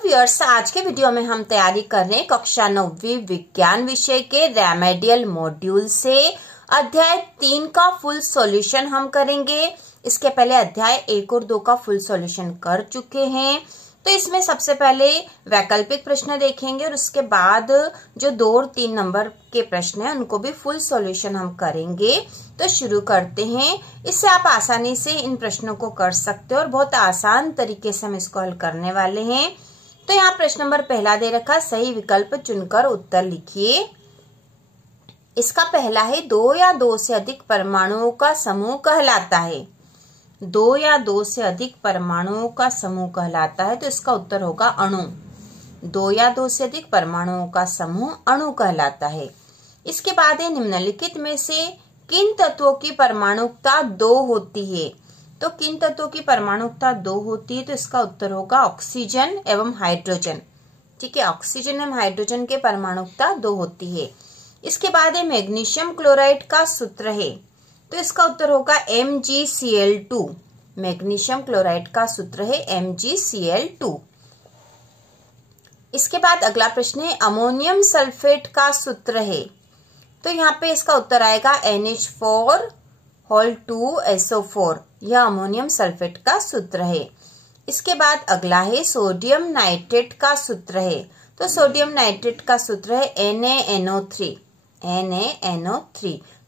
Viewers, आज के video में हम तैयारी कर रहे हैं कक्षा 9वीं विज्ञान विषय के रेमेडियल मॉड्यूल से अध्याय 3 का फुल सॉल्यूशन हम करेंगे। इसके पहले अध्याय 1 और 2 का फुल सॉल्यूशन कर चुके हैं। तो इसमें सबसे पहले वैकल्पिक प्रश्न देखेंगे और उसके बाद जो 2 और 3 नंबर के प्रश्न हैं उनको भी फुल सॉल्यूशन हम करेंगे। तो शुरू करते हैं। इससे आप आसानी से इन प्रश्नों को कर सकते हो और बहुत आसान तरीके से हम इसको हल करने वाले हैं। तो यहाँ प्रश्न नंबर पहला दे रखा, सही विकल्प चुनकर उत्तर लिखिए। इसका पहला है 2 या 2 से अधिक परमाणुओं का समूह कहलाता है। 2 या 2 से अधिक परमाणुओं का समूह कहलाता है, तो इसका उत्तर होगा अणु। 2 या 2 से अधिक परमाणुओं का समूह अणु कहलाता है। इसके बाद है निम्नलिखित में से किन तत्वों की परमाणुकता 2 होती है। तो किन तत्वों की परमाणुकता 2 होती है, तो इसका उत्तर होगा ऑक्सीजन एवं हाइड्रोजन। ठीक है, ऑक्सीजन एवं हाइड्रोजन के परमाणुकता 2 होती है। इसके बाद है मैग्नीशियम क्लोराइड का सूत्र है, तो इसका उत्तर होगा MgCl2। मैग्नीशियम क्लोराइड का सूत्र है MgCl2। इसके बाद अगला प्रश्न है अमोनियम सल्फेट का सूत्र है, तो यहाँ पे इसका उत्तर आएगा NH4 यह अमोनियम सल्फेट का सूत्र है। इसके बाद अगला है सोडियम नाइट्रेट का सूत्र है, तो सोडियम नाइट्रेट का सूत्र है NaNO3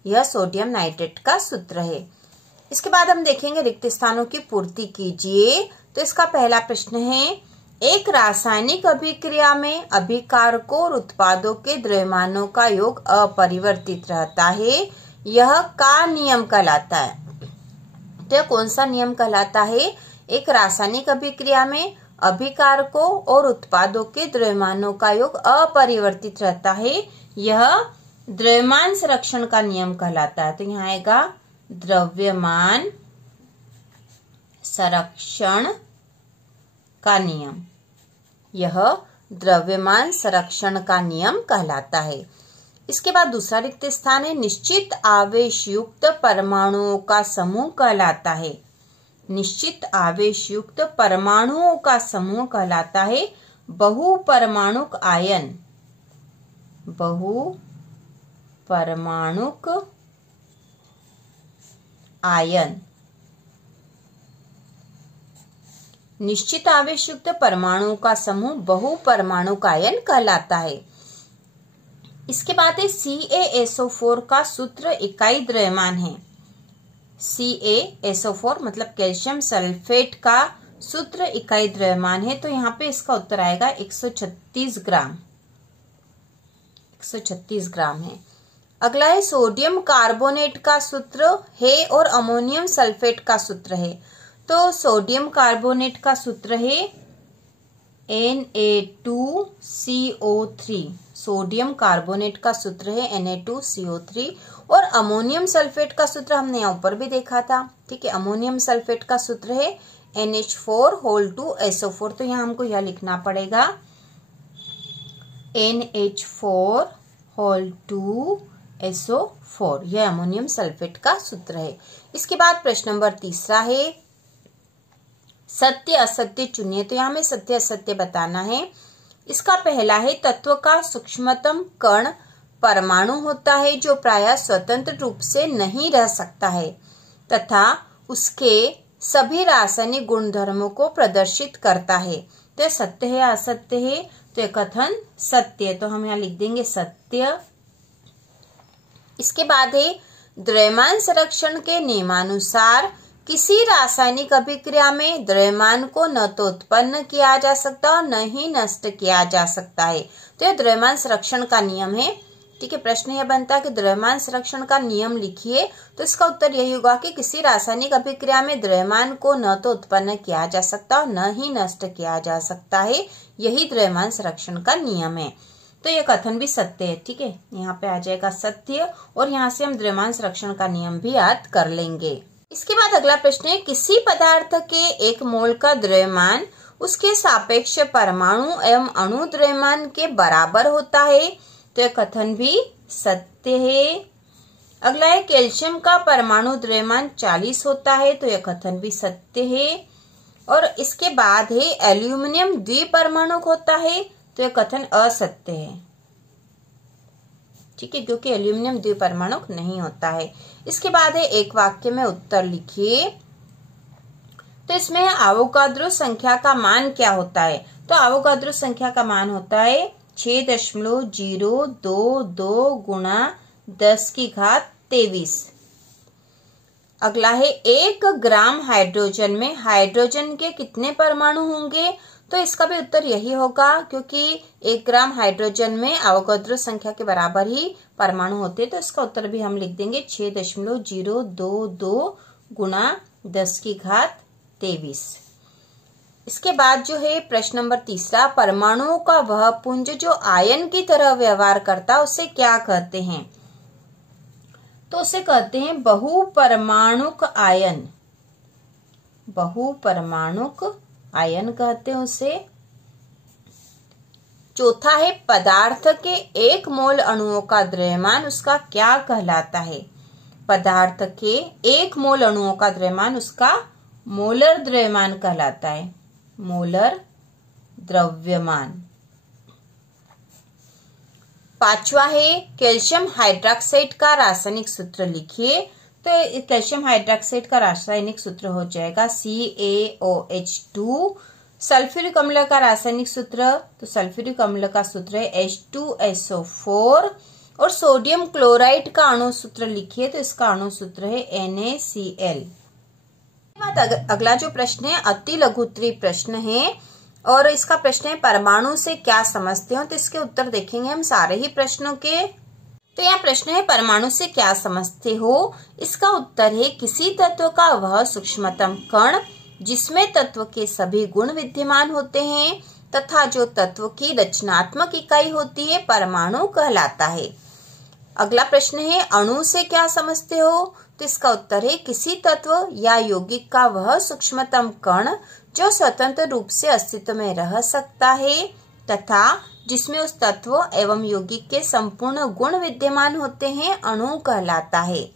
यह सोडियम नाइट्रेट का सूत्र है। इसके बाद हम देखेंगे रिक्त स्थानों की पूर्ति कीजिए। तो इसका पहला प्रश्न है एक रासायनिक अभिक्रिया में अभिकारकों और उत्पादों के द्रव्यमानों का योग अपरिवर्तित रहता है, यह का नियम कहलाता है। तो यह कौन सा नियम कहलाता है? एक रासायनिक अभिक्रिया में अभिकारकों और उत्पादों के द्रव्यमानों का योग अपरिवर्तित रहता है, यह द्रव्यमान संरक्षण का नियम कहलाता है। तो यहाँ आएगा द्रव्यमान संरक्षण का नियम, यह द्रव्यमान संरक्षण का नियम कहलाता है। इसके बाद दूसरा रिक्त स्थान है निश्चित आवेश युक्त परमाणुओं का समूह कहलाता है। निश्चित आवेश युक्त परमाणुओं का समूह कहलाता है बहुपरमाणुक आयन। बहुपरमाणुक आयन। निश्चित आवेश युक्त परमाणुओं का समूह बहुपरमाणुक आयन कहलाता है। इसके बाद है CaSO4 का सूत्र इकाई द्रव्यमान है। CaSO4 मतलब कैल्शियम सल्फेट का सूत्र इकाई द्रव्यमान है, तो यहाँ पे इसका उत्तर आएगा 136 ग्राम। 136 ग्राम है। अगला है सोडियम कार्बोनेट का सूत्र है और अमोनियम सल्फेट का सूत्र है। तो सोडियम कार्बोनेट का सूत्र है Na2CO3। सोडियम कार्बोनेट का सूत्र है Na2CO3 और अमोनियम सल्फेट का सूत्र हमने यहाँ ऊपर भी देखा था। ठीक है, अमोनियम सल्फेट का सूत्र है NH4 तो यहाँ हमको यह लिखना पड़ेगा NH4 यह अमोनियम सल्फेट का सूत्र है। इसके बाद प्रश्न नंबर तीसरा है सत्य असत्य चुनिए। तो यहाँ हमें सत्य असत्य बताना है। इसका पहला है तत्व का सूक्ष्मतम कण परमाणु होता है जो प्रायः स्वतंत्र रूप से नहीं रह सकता है तथा उसके सभी रासायनिक गुणधर्मों को प्रदर्शित करता है। तो सत्य है या असत्य है? तो यह कथन सत्य, तो हम यहाँ लिख देंगे सत्य। इसके बाद है द्रव्यमान संरक्षण के नियमानुसार किसी रासायनिक अभिक्रिया में द्रव्यमान को न तो उत्पन्न किया जा सकता और न ही नष्ट किया जा सकता है। तो यह द्रव्यमान संरक्षण का नियम है। ठीक है, प्रश्न यह बनता है कि द्रव्यमान संरक्षण का नियम लिखिए। तो इसका उत्तर यही होगा कि किसी रासायनिक अभिक्रिया में द्रव्यमान को न तो उत्पन्न किया जा सकता और न ही नष्ट किया जा सकता है, यही द्रव्यमान संरक्षण का नियम है। तो यह कथन भी सत्य है। ठीक है, यहाँ पे आ जाएगा सत्य और यहाँ से हम द्रव्यमान संरक्षण का नियम भी याद कर लेंगे। इसके बाद अगला प्रश्न है किसी पदार्थ के 1 मोल का द्रव्यमान उसके सापेक्ष परमाणु एवं अणु द्रव्यमान के बराबर होता है, तो यह कथन भी सत्य है। अगला है कैल्शियम का परमाणु द्रव्यमान 40 होता है, तो यह कथन भी सत्य है। और इसके बाद है एल्यूमिनियम द्विपरमाणुक होता है, तो यह कथन असत्य है। ठीक है, क्योंकि एल्यूमिनियम द्विपरमाणुक नहीं होता है। इसके बाद है एक वाक्य में उत्तर लिखिए। तो इसमें एवोगाद्रो संख्या का मान क्या होता है? तो एवोगाद्रो संख्या का मान होता है 6.022 गुणा 10⁻23। अगला है 1 ग्राम हाइड्रोजन में हाइड्रोजन के कितने परमाणु होंगे? तो इसका भी उत्तर यही होगा, क्योंकि 1 ग्राम हाइड्रोजन में एवोगाद्रो संख्या के बराबर ही परमाणु होते हैं। तो इसका उत्तर भी हम लिख देंगे 6.022 गुणा 10⁻23। इसके बाद जो है प्रश्न नंबर 3, परमाणुओं का वह पुंज जो आयन की तरह व्यवहार करता है उसे क्या कहते हैं? तो उसे कहते हैं बहुपरमाणुक आयन। बहुपरमाणुक आयन कहते हैं उसे। चौथा है पदार्थ के 1 मोल अणुओं का द्रव्यमान उसका क्या कहलाता है? पदार्थ के 1 मोल अणुओं का द्रव्यमान उसका मोलर द्रव्यमान कहलाता है। मोलर द्रव्यमान। 5वां है कैल्शियम हाइड्रोक्साइड का रासायनिक सूत्र लिखिए। तो कैल्शियम हाइड्रोक्साइड का रासायनिक सूत्र हो जाएगा CaOH2। सल्फ्यूरिक अम्ल का रासायनिक सूत्र, तो सल्फ्यूरिक अम्ल का सूत्र है H2SO4। और सोडियम क्लोराइड का अणु सूत्र लिखिए। तो इसका अणु सूत्र है NaCl। अगला जो प्रश्न है अति लघुत्तरीय प्रश्न है और इसका प्रश्न है परमाणु से क्या समझते हो? तो इसके उत्तर देखेंगे हम सारे ही प्रश्नों के। तो यह प्रश्न है परमाणु से क्या समझते हो? इसका उत्तर है किसी तत्व का वह सूक्ष्मतम कण जिसमें तत्व के सभी गुण विद्यमान होते हैं तथा जो तत्व की रचनात्मक इकाई होती है परमाणु कहलाता है। अगला प्रश्न है अणु से क्या समझते हो? तो इसका उत्तर है किसी तत्व या यौगिक का वह सूक्ष्मतम कण जो स्वतंत्र रूप से अस्तित्व में रह सकता है तथा जिसमें उस तत्व एवं यौगिक के संपूर्ण गुण विद्यमान होते हैं अणु कहलाता है।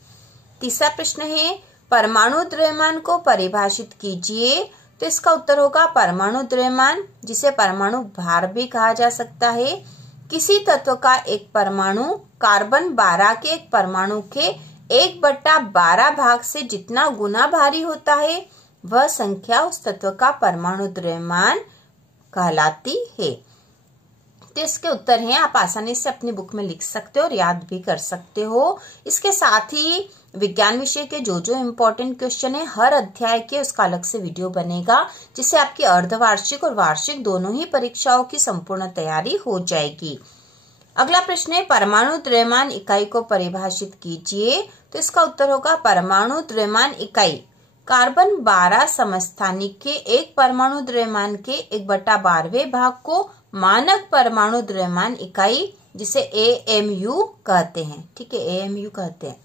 तीसरा प्रश्न है परमाणु द्रव्यमान को परिभाषित कीजिए। तो इसका उत्तर होगा परमाणु द्रव्यमान, जिसे परमाणु भार भी कहा जा सकता है, किसी तत्व का एक परमाणु कार्बन 12 के एक परमाणु के 1/12 भाग से जितना गुना भारी होता है वह संख्या उस तत्व का परमाणु द्रव्यमान कहलाती है। तो इसके उत्तर हैं, आप आसानी से अपनी बुक में लिख सकते हो और याद भी कर सकते हो। इसके साथ ही विज्ञान विषय के जो इम्पोर्टेंट क्वेश्चन है हर अध्याय के उसका अलग से वीडियो बनेगा, जिससे आपकी अर्धवार्षिक और वार्षिक दोनों ही परीक्षाओं की संपूर्ण तैयारी हो जाएगी। अगला प्रश्न है परमाणु द्रव्यमान इकाई को परिभाषित कीजिए। तो इसका उत्तर होगा परमाणु द्रव्यमान इकाई कार्बन 12 समस्थानिक के एक परमाणु द्रव्यमान के 1/12वें भाग को मानक परमाणु द्रव्यमान इकाई जिसे AMU कहते हैं। ठीक है, AMU कहते हैं।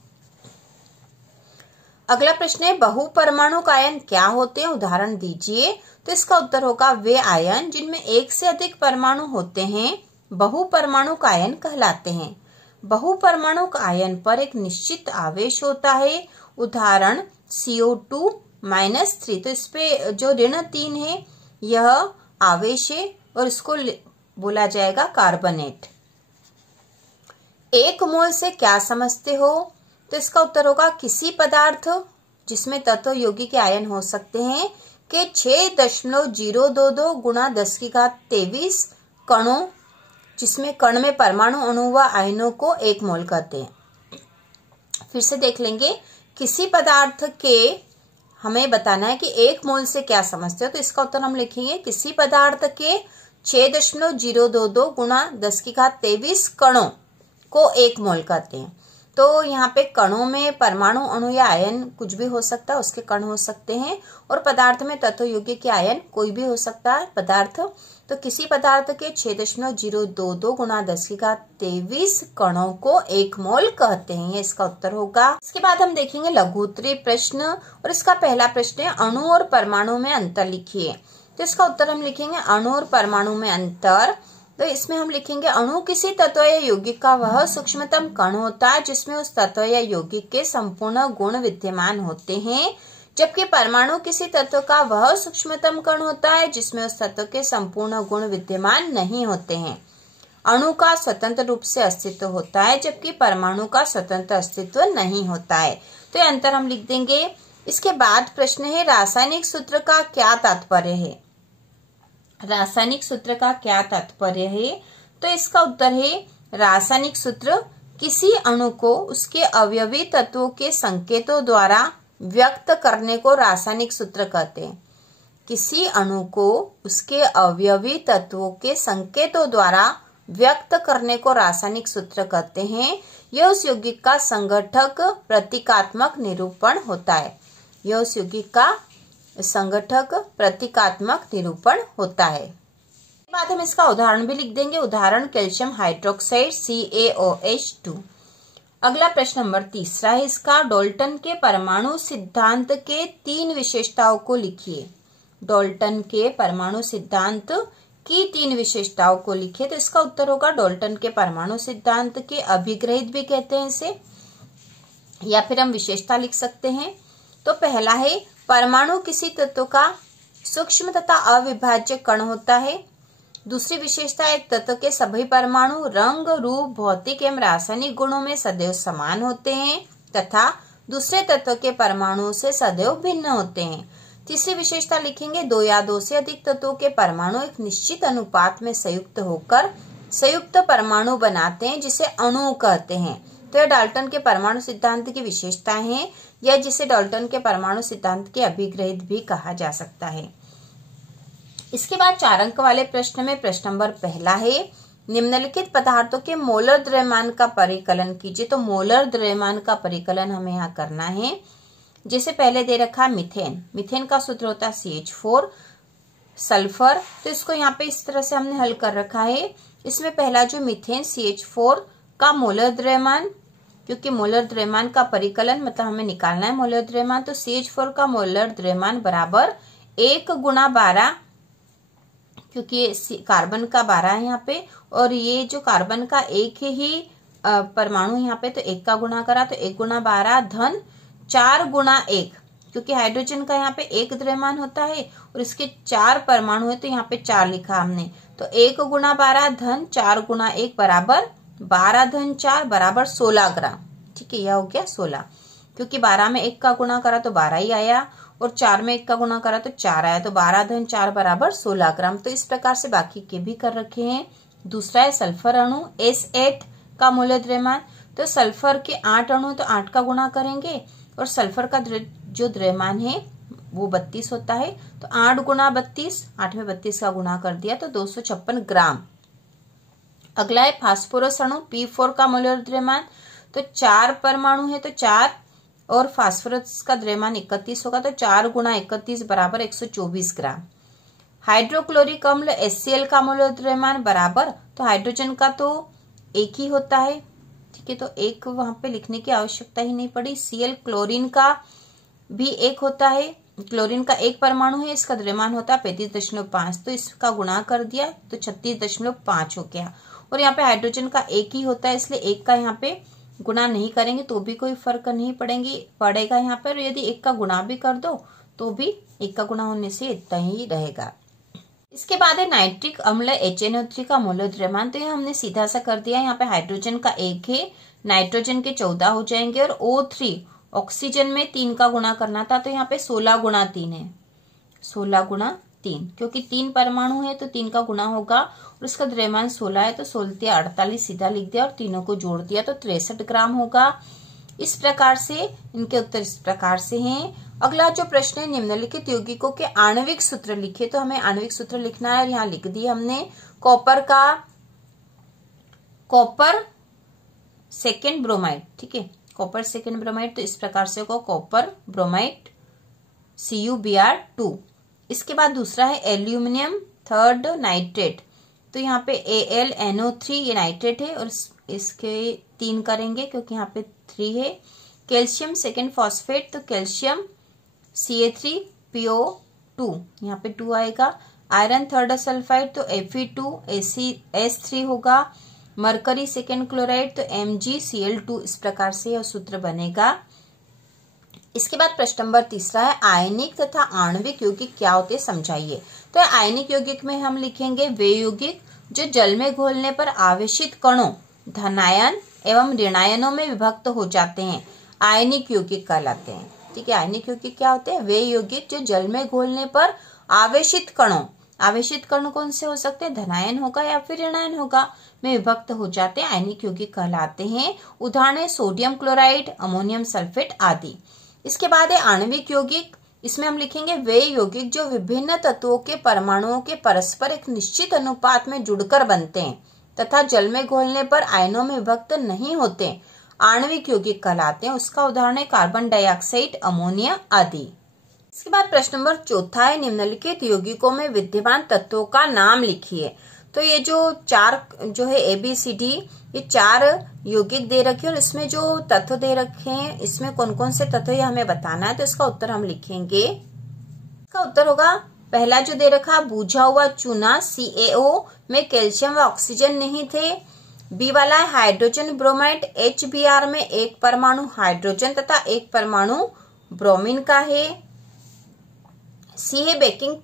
अगला प्रश्न है बहुपरमाणुक आयन क्या होते हैं, उदाहरण दीजिए। तो इसका उत्तर होगा वे आयन जिनमें एक से अधिक परमाणु होते हैं बहुपरमाणुक आयन कहलाते हैं। बहुपरमाणुक आयन पर एक निश्चित आवेश होता है, उदाहरण CO2-3। तो इस पे जो ऋण 3 है यह आवेश है और इसको बोला जाएगा कार्बोनेट। 1 मोल से क्या समझते हो? तो इसका उत्तर होगा किसी पदार्थ जिसमें तत्व यौगिक के आयन हो सकते हैं के 6.022 गुणा 10⁻23 कणों, जिसमें कण में परमाणु अणु व आयनों को 1 मोल कहते हैं। फिर से देख लेंगे, किसी पदार्थ के हमें बताना है कि 1 मोल से क्या समझते हो। तो इसका उत्तर हम लिखेंगे किसी पदार्थ के 6.022 गुणा 10⁻23 कणों को 1 मोल कहते हैं। तो यहाँ पे कणों में परमाणु अणु या आयन कुछ भी हो सकता है, उसके कण हो सकते हैं, और पदार्थ में तत्व यौगिक के आयन कोई भी हो सकता है पदार्थ। तो किसी पदार्थ के 6.022 गुणा 10⁻23 कणों को 1 मोल कहते हैं, ये इसका उत्तर होगा। इसके बाद हम देखेंगे लघुत्तरीय प्रश्न और इसका पहला प्रश्न है अणु और परमाणु में अंतर लिखिए। तो इसका उत्तर हम लिखेंगे अणु और परमाणु में अंतर। तो इसमें हम लिखेंगे अणु किसी तत्व या यौगिक का वह सूक्ष्मतम कण होता है जिसमें उस तत्व या यौगिक के संपूर्ण गुण विद्यमान होते हैं। जबकि परमाणु किसी तत्व का वह सूक्ष्मतम कण होता है जिसमें उस तत्व के संपूर्ण गुण विद्यमान नहीं होते हैं। अणु का स्वतंत्र रूप से अस्तित्व होता है जबकि परमाणु का स्वतंत्र अस्तित्व नहीं होता है। तो ये अंतर हम लिख देंगे। इसके बाद प्रश्न है रासायनिक सूत्र का क्या तात्पर्य है। रासायनिक सूत्र का क्या तात्पर्य है, तो इसका उत्तर है रासायनिक सूत्र किसी अणु को उसके अवयवी तत्वों के संकेतों द्वारा व्यक्त करने को रासायनिक सूत्र कहते हैं। किसी अणु को उसके अवयवी तत्वों के संकेतों द्वारा व्यक्त करने को रासायनिक सूत्र कहते हैं। यह उस यौगिक का संगठक प्रतीकात्मक निरूपण होता है। यह उस यौगिक का संगठक प्रतीकात्मक निरूपण होता है। बाद हम इसका उदाहरण भी लिख देंगे। उदाहरण कैल्शियम हाइड्रोक्साइड CaOH2। अगला प्रश्न नंबर 3 है इसका। डाल्टन के परमाणु सिद्धांत के 3 विशेषताओं को लिखिए। डाल्टन के परमाणु सिद्धांत की 3 विशेषताओं को लिखिए। तो इसका उत्तर होगा डाल्टन के परमाणु सिद्धांत के अभिग्रहित भी कहते हैं इसे, या फिर हम विशेषता लिख सकते हैं। तो पहला है परमाणु किसी तत्व का सूक्ष्म तथा अविभाज्य कण होता है। दूसरी विशेषता एक तत्व के सभी परमाणु रंग, रूप, भौतिक एवं रासायनिक गुणों में सदैव समान होते हैं तथा दूसरे तत्व के परमाणुओं से सदैव भिन्न होते हैं। तीसरी विशेषता लिखेंगे 2 या 2 से अधिक तत्वों के परमाणु एक निश्चित अनुपात में संयुक्त होकर संयुक्त परमाणु बनाते हैं जिसे अणु कहते हैं। तो यह डाल्टन के परमाणु सिद्धांत की विशेषताएं हैं, या जिसे डाल्टन के परमाणु सिद्धांत के अभिग्रहित भी कहा जा सकता है। इसके बाद 4 अंक वाले प्रश्न में प्रश्न नंबर 1 है निम्नलिखित पदार्थों के मोलर द्रव्यमान का परिकलन कीजिए। तो मोलर द्रव्यमान का परिकलन हमें यहाँ करना है। जैसे पहले दे रखा है मीथेन। मीथेन का सूत्र होता है CH4। सल्फर, तो इसको यहाँ पे इस तरह से हमने हल कर रखा है। इसमें पहला जो मीथेन CH4 का मोलर द्रव्यमान, क्योंकि मोलर द्रव्यमान का परिकलन मतलब हमें निकालना है मोलर द्रव्यमान, तो CH4 का मोलर द्रव्यमान बराबर 1 गुणा 12, क्योंकि कार्बन का 12 है यहाँ पे, और ये जो कार्बन का एक ही परमाणु यहाँ पे, तो 1 का गुणा करा तो 1 गुणा 12 धन 4 गुणा 1, क्योंकि हाइड्रोजन का यहाँ पे 1 द्रव्यमान होता है और इसके 4 परमाणु है तो यहाँ पे 4 लिखा हमने। तो 1 गुणा 12 धन 4 गुणा 1 बराबर 12 धन 4 बराबर 16 ग्राम। ठीक है, यह हो गया 16, क्योंकि 12 में 1 का गुणा करा तो 12 ही आया और 4 में 1 का गुणा करा तो 4 आया, तो 12 धन 4 बराबर 16 ग्राम। तो इस प्रकार से बाकी के भी कर रखे हैं। दूसरा है सल्फर अणु S8 का मोलर द्रव्यमान। तो सल्फर के 8 अणु तो 8 का गुणा करेंगे और सल्फर का जो द्रव्यमान है वो 32 होता है, तो 8 गुणा 32, 8 में 32 का गुणा कर दिया तो 256 ग्राम। अगला है फास्फोरस अणु P4 का मोलर द्रव्यमान। तो 4 परमाणु है तो 4 और फास्फोरस का द्रव्यमान 31 होगा, तो 4 गुणा 31 बराबर 124 ग्राम। हाइड्रोक्लोरिक अम्ल HCl का मोलर द्रव्यमान बराबर, तो हाइड्रोजन का तो एक ही होता है, ठीक है, तो एक वहां पे लिखने की आवश्यकता ही नहीं पड़ी। Cl क्लोरीन का भी एक होता है, क्लोरीन का एक परमाणु है, इसका द्रव्यमान होता है 35.5, तो इसका गुणा कर दिया तो 36.5 हो गया। और यहाँ पे हाइड्रोजन का एक ही होता है, इसलिए एक का यहाँ पे गुणा नहीं करेंगे तो भी कोई फर्क नहीं पड़ेगा यहाँ पर। यदि एक का गुणा भी कर दो तो भी एक का गुणा होने से इतना ही रहेगा। इसके बाद है नाइट्रिक अम्ल HNO3 का मोलर द्रव्यमान। तो ये हमने सीधा सा कर दिया। यहाँ पे हाइड्रोजन का 1 है, नाइट्रोजन के 14 हो जाएंगे और O3 ऑक्सीजन में 3 का गुणा करना था, तो यहाँ पे 16 गुणा 3 है, 16 गुणा 3, क्योंकि 3 परमाणु है तो 3 का गुणा होगा और उसका द्रव्यमान 16 है तो 16 48 सीधा लिख दिया और तीनों को जोड़ दिया तो 63 ग्राम होगा। इस प्रकार से इनके उत्तर इस प्रकार से हैं। अगला जो प्रश्न है निम्नलिखित यौगिकों के आणविक सूत्र लिखे। तो हमें आणविक सूत्र लिखना है और यहाँ लिख दिया हमने। कॉपर सेकेंड ब्रोमाइड, ठीक है, कॉपर सेकेंड ब्रोमाइड, तो इस प्रकार से होगा कॉपर ब्रोमाइड CuBr2। इसके बाद दूसरा है एल्यूमिनियम थर्ड नाइट्रेट। तो यहाँ पे AlNO3 ये नाइट्रेट है और इसके 3 करेंगे क्योंकि यहाँ पे 3 है। कैल्शियम सेकेंड फॉस्फेट, तो कैल्शियम Ca3PO2 यहाँ पे 2 आएगा। आयरन थर्ड सल्फाइड तो Fe2S3 होगा। मरकरी सेकेंड क्लोराइड तो MgCl2। इस प्रकार से यह सूत्र बनेगा। इसके बाद प्रश्न नंबर 3 है, आयनिक तथा आणविक यौगिक क्या होते हैं समझाइए। तो आयनिक यौगिक में हम लिखेंगे वे यौगिक जो जल में घोलने पर आवेशित कणों धनायन एवं ऋणायनों में विभक्त हो जाते हैं, आयनिक यौगिक कहलाते हैं। ठीक है, आयनिक यौगिक क्या होते हैं? वे यौगिक जो जल में घोलने पर आवेशित कण कौन से हो सकते हैं? धनायन होगा या फिर ऋणायन होगा, में विभक्त हो जाते हैं, आयनिक यौगिक कहलाते हैं। उदाहरण सोडियम क्लोराइड, अमोनियम सल्फेट आदि। इसके बाद है आणविक यौगिक। इसमें हम लिखेंगे वे यौगिक जो विभिन्न तत्वों के परमाणुओं के परस्पर एक निश्चित अनुपात में जुड़कर बनते हैं तथा जल में घोलने पर आयनों में विभक्त नहीं होते, आणविक यौगिक कहलाते हैं। उसका उदाहरण है कार्बन डाइऑक्साइड, अमोनिया आदि। इसके बाद प्रश्न नंबर 4 है, निम्नलिखित यौगिकों में विद्यमान तत्वों का नाम लिखिए। तो ये जो 4 जो है ABCD, ये 4 यौगिक दे रखे हैं और इसमें जो तत्व दे रखे हैं इसमें कौन कौन से तत्व ये हमें बताना है। तो इसका उत्तर हम लिखेंगे, इसका उत्तर होगा पहला जो दे रखा बूझा हुआ चूना CaO में कैल्शियम व ऑक्सीजन नहीं थे। बी वाला है हाइड्रोजन ब्रोमाइड, HBr में एक परमाणु हाइड्रोजन तथा एक परमाणु ब्रोमीन का है। सी है बेकिंग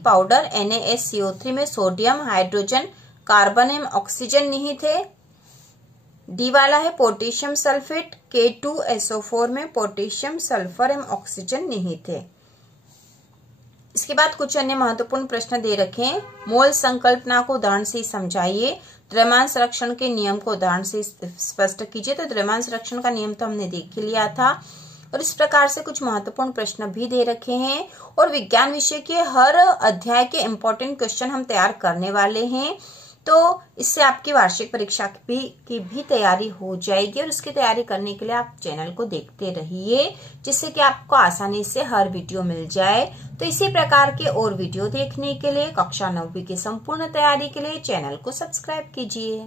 पाउडर NaSCO3 में सोडियम, हाइड्रोजन, कार्बन एवं ऑक्सीजन नहीं थे। डी वाला है पोटेशियम सल्फेट, K2SO4 में पोटेशियम, सल्फर एवं ऑक्सीजन नहीं थे। इसके बाद कुछ अन्य महत्वपूर्ण प्रश्न दे रखे हैं। मोल संकल्पना को उदाहरण से समझाइए। द्रव्यमान संरक्षण के नियम को उदाहरण से स्पष्ट कीजिए। तो द्रव्यमान संरक्षण का नियम तो हमने देख लिया था और इस प्रकार से कुछ महत्वपूर्ण प्रश्न भी दे रखे हैं और विज्ञान विषय के हर अध्याय के इम्पोर्टेंट क्वेश्चन हम तैयार करने वाले हैं। तो इससे आपकी वार्षिक परीक्षा की भी तैयारी हो जाएगी और इसकी तैयारी करने के लिए आप चैनल को देखते रहिए जिससे कि आपको आसानी से हर वीडियो मिल जाए। तो इसी प्रकार के और वीडियो देखने के लिए कक्षा 9वीं की संपूर्ण तैयारी के लिए चैनल को सब्सक्राइब कीजिए।